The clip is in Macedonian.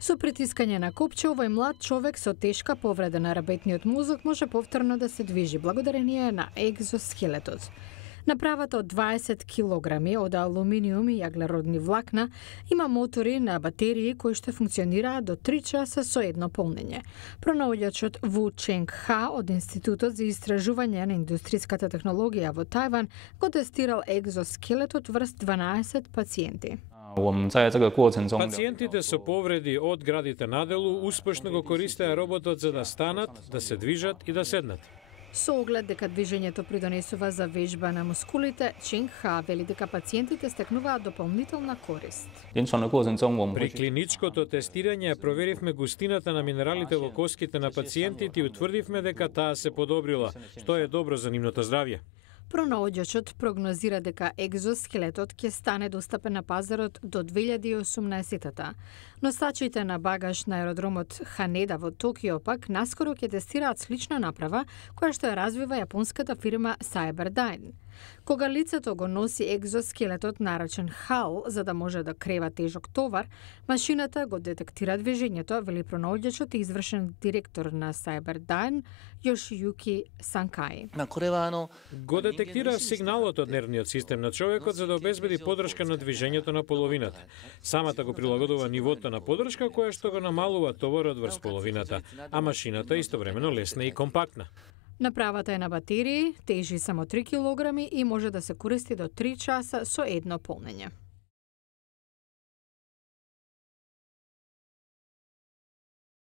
Со притискање на копче, овој млад човек со тешка повреда на работниот мозок може повторно да се движи благодарение на екзоскелетот. Направата од 20 килограми од алуминиум и јаглеродни влакна има мотори на батерии кои што функционираат до 3 часа со едно полнење. Пронаоѓачот Ву Ченг Ха од Институтот за истражување на индустриската технологија во Тајван го тестирал екзоскелетот врз 12 пациенти. Пациентите со повреди од градите наделу успешно го користеа роботот за да станат, да се движат и да седнат. Со оглед дека движењето придонесува за вежба на мускулите, Ченг Ха вели дека пациентите стекнуваат дополнителна корист. При клиничкото тестирање проверивме густината на минералите во коските на пациентите и утврдивме дека таа се подобрила, што е добро за нивното здравје. Пронаоѓачот прогнозира дека екзоскелетот ќе стане достапен на пазарот до 2018-та. Носачите на багаж на аеродромот Ханеда во Токио пак наскоро ќе тестираат слична направа која што ја развива јапонската фирма Cyberdyne. Кога лицето го носи екзоскелетот наречен HAL за да може да крева тежок товар, машината го детектира движењето, вели пронаоѓачот и извршен директор на Cyberdyne Йошијуки Санкаи. Го детектира сигналот од нервниот систем на човекот за да обезбеди поддршка на движењето на половината. Самата го прилагодува нивото на поддршка која што го намалува товарот врз половината, а машината истовремено лесна и компактна. Направата е на батерии, тежи само 3 килограми и може да се користи до 3 часа со едно полнење.